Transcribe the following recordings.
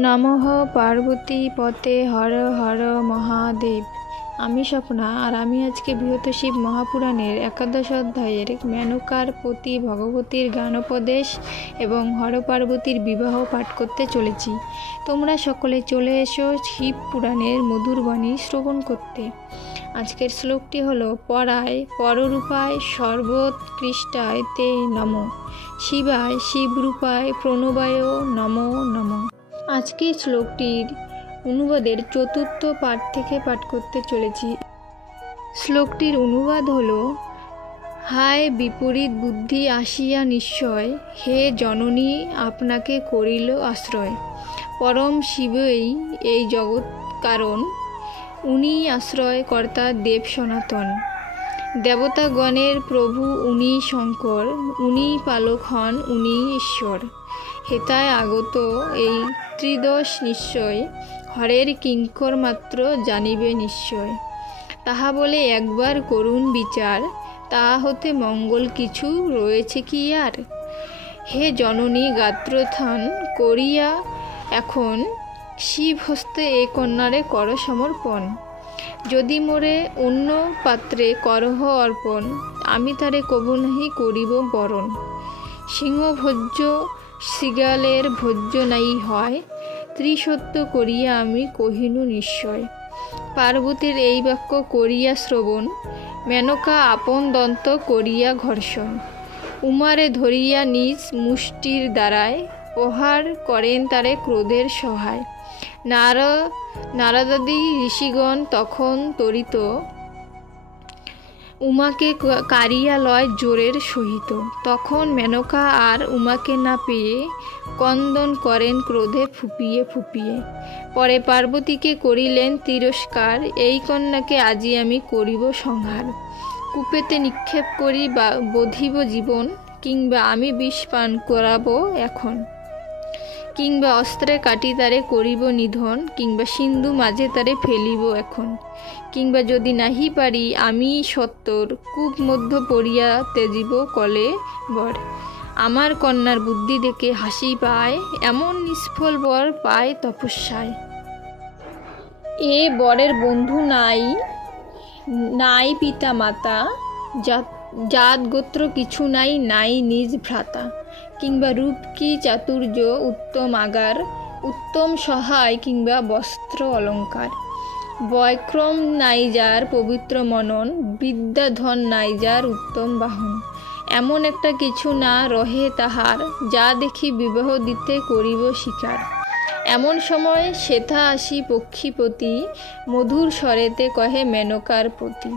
নমঃ পার্বতী পতে হর হর মহাদেব। আমি স্বপ্না, আর আমি আজকে বৃহৎ শিব মহাপুরাণের 11 অধ্যায়ের মেনকার প্রতি ভগবতীর জ্ঞানোপদেশ এবং হর পার্বতীর বিবাহ পাঠ করতে চলেছি। তোমরা সকলে চলে এসো শিব পুরাণের মধুর বাণী শ্রবণ করতে। আজকের শ্লোকটি হলো পরায় পররূপায় সর্বোৎকৃষ্টায় তে নমঃ, শিবায় শিবরূপায় প্রণবায় নমো নমঃ। আজকে শ্লোকটির অনুবাদের চতুর্থ পাঠ থেকে পাঠ করতে চলেছি। শ্লোকটির অনুবাদ হলো, হায় বিপরীত বুদ্ধি আসিয়া নিশ্চয়, হে জননী আপনাকে করিল আশ্রয়। পরম শিবই এই জগৎ কারণ, উনি আশ্রয় কর্তা দেব সনাতন। দেবতাগণের প্রভু উনি শঙ্কর, উনি পালক হন উনি ঈশ্বর। হেতায় আগত এই ত্রিদশ নিশ্চয়, হরের কিঙ্কর মাত্র জানিবে নিশ্চয়। তাহা বলে একবার করুণ বিচার, তাহা হতে মঙ্গল কিছু রয়েছে কি আর। হে জননী গাত্রোত্থান করিয়া এখন, শিব হস্তে এ কন্যারে কর সমর্পণ। যদি মোরে অন্য পাত্রে করহ অর্পণ, আমি তারে কবু নাহি করিব বরণ। সিংহভোজ্য শৃগালের ভোজ্য নাই হয়, ত্রিসত্য করিয়া আমি কহিনু নিশ্চয়। পার্বতীর এই বাক্য করিয়া শ্রবণ, মেনকা আপন দন্ত করিয়া ঘর্ষণ। উমারে ধরিয়া নিজ মুষ্টির দ্বারায়, প্রহার করেন তারে ক্রোধের সহায়। নারদাদি ঋষিগণ তখন তরিত, উমাকে কারিয়া লয় জোরের সহিত। তখন মেনকা আর উমাকে না পেয়ে, কন্দন করেন ক্রোধে ফুপিয়ে ফুপিয়ে। পরে পার্বতীকে করিলেন তিরস্কার, এই কন্যাকে আজি আমি করিব সংহার। কূপেতে নিক্ষেপ করি বা বধিব জীবন, কিংবা আমি বিষ পান করাব এখন। কিংবা অস্ত্রে কাটি তারে করিব নিধন, কিংবা সিন্ধু মাঝে তারে ফেলিব এখন। কিংবা যদি নাহি পারি আমি সত্তর, কূপ মধ্য পড়িয়া তেজিব কলে বর। আমার কন্যার বুদ্ধি দেখে হাসি পায়, এমন নিষ্ফল বর পায় তপস্যায়। এ বরের বন্ধু নাই, নাই পিতা মাতা, জাত গোত্র কিছু নাই, নাই নিজ ভ্রাতা। কিংবা রূপ কি চাতুর্য উত্তম আগার, উত্তম সহায় কিংবা বস্ত্র অলঙ্কার। বয়ক্রম নাই যার পবিত্র মনন, বিদ্যা ধন নাই যার উত্তম বাহন। এমন একটা কিছু না রহে তাহার, যা দেখি বিবাহ দিতে করিব স্বীকার। এমন সময় সেথা আসি পক্ষীপতি, মধুর স্বরেতে কহে মেনকার প্রতি।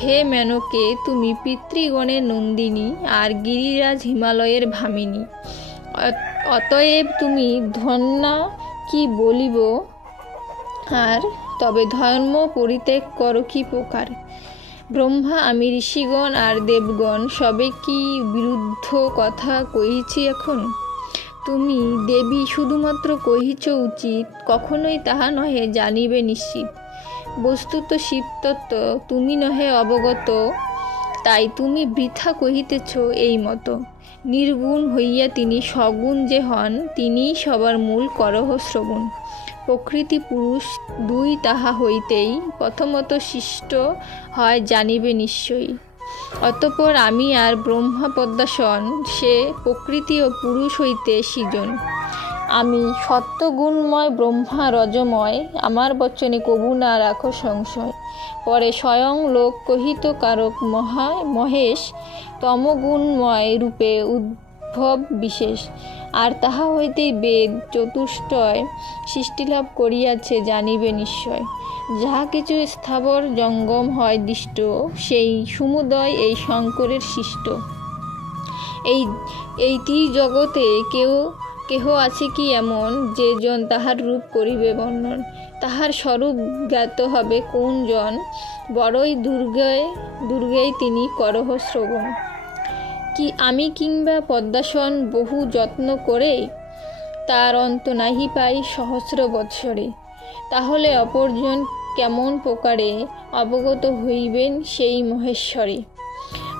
হে মেনকে তুমি পিতৃগণের নন্দিনী, আর গিরিরাজ হিমালয়ের ভামিনী। অতএব তুমি ধন্যা কি বলিব আর, তবে ধর্ম পরিত্যাগ করো কি প্রকার। ব্রহ্মা আমি ঋষিগণ আর দেবগণ সবে কি বিরুদ্ধ কথা কহিছি এখন। তুমি দেবী শুধুমাত্র কহিছ উচিত, কখনোই তাহা নহে জানিবে নিশ্চিত। বস্তুত শিবতত্ত্ব তুমি নহে অবগত, তাই তুমি বৃথা কহিতেছ এই মতো। নির্গুণ হইয়া তিনি সগুণ যে হন, তিনিই সবার মূল করহ শ্রবণ। প্রকৃতি পুরুষ দুই তাহা হইতেই, প্রথমত সৃষ্ট হয় জানিবে নিশ্চয়ই। অতঃপর আমি আর ব্রহ্মা পদ্মাসন, সে প্রকৃতি ও পুরুষ হইতে সৃজন। আমি সত্যগুণময় ব্রহ্মা রজময়, আমার বচনে কবু না রাখো সংশয়। পরে স্বয়ং লোক কহিত কারক মহেশ, তমগুণময় রূপে উদ্ভব বিশেষ। আর তাহা হইতেই বেদ চতুষ্টয় সৃষ্টিলাভ করিয়াছে জানিবে নিশ্চয়। যাহা কিছু স্থাবর জঙ্গম হয় দৃষ্ট, সেই সমুদয় এই শঙ্করের সৃষ্ট। এই ত্রিজগতে কেহ আছে কি এমন, যে জন তাহার রূপ করিবে বর্ণন। তাহার স্বরূপ জ্ঞাত হবে কোন জন, বড়ই দুর্গেই তিনি করহ শ্রবণ। কি আমি কিংবা পদ্মাসন বহু যত্ন করে, তার অন্ত নাহি পাই সহস্র বৎসরে। তাহলে অপরজন কেমন প্রকারে অবগত হইবেন সেই মহেশ্বরে।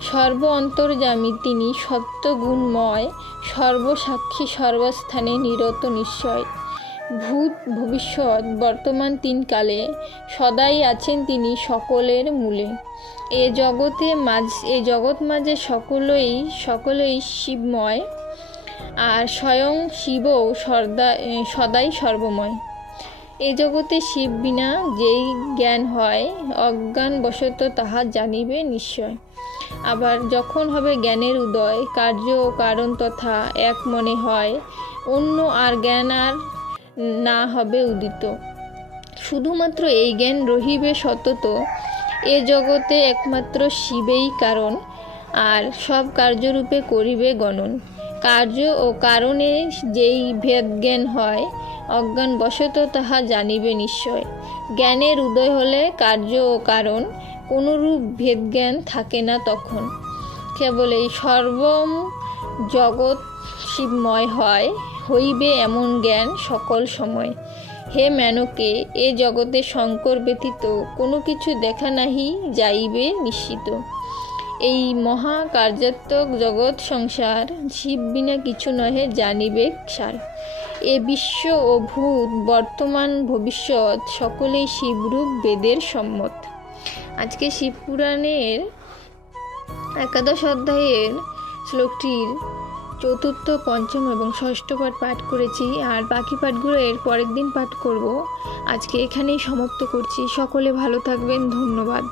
সর্ব অন্তর্যামী তিনি সত্যগুণময়, সর্বসাক্ষী সর্বস্থানে নিরত নিশ্চয়। ভূত ভবিষ্যৎ বর্তমান তিন কালে সদাই আছেন তিনি সকলের মূলে। এ জগৎ মাঝে সকলেই শিবময়, আর স্বয়ং শিবও সদাই সর্বময়। এ জগতে শিব বিনা যেই জ্ঞান হয়, অজ্ঞানবশত তাহা জানিবে নিশ্চয়। আবার যখন হবে জ্ঞানের উদয়, কার্য ও কারণ তথা এক মনে হয়, অন্য আর জ্ঞান আর না হবে উদিত। শুধুমাত্র এই জ্ঞান রহিবে সতত, এ জগতে একমাত্র শিবেই কারণ, আর সব কার্যরূপে করিবে গণন। কার্য ও কারণে যেই ভেদ জ্ঞান হয়, অজ্ঞানবশত তাহা জানিবে নিশ্চয়। জ্ঞানের উদয় হলে কার্য ও কারণ কোনরূপ ভেদ জ্ঞান থাকে না তখন। কেবল এই সর্বম জগৎ শিবময় হইবে এমন জ্ঞান সকল সময়। হে মেনকে, এ জগতে শঙ্কর ব্যতীত কোনো কিছু দেখা নাহি যাইবে নিশ্চিত। এই মহা কার্যাত্মক জগৎ সংসার, শিব বিনা কিছু নহে জানিবে সার। এ বিশ্ব ও ভূত বর্তমান ভবিষ্যৎ সকলেই শিবরূপ বেদের সম্মত। আজকে শিবপুরাণের 11 অধ্যায়ের শ্লোকটির চতুর্থ, পঞ্চম এবং ষষ্ঠ পাঠ করেছি, আর বাকি পাঠগুলো এর পরের দিন পাঠ করব। আজকে এখানেই সমাপ্ত করছি। সকলে ভালো থাকবেন। ধন্যবাদ।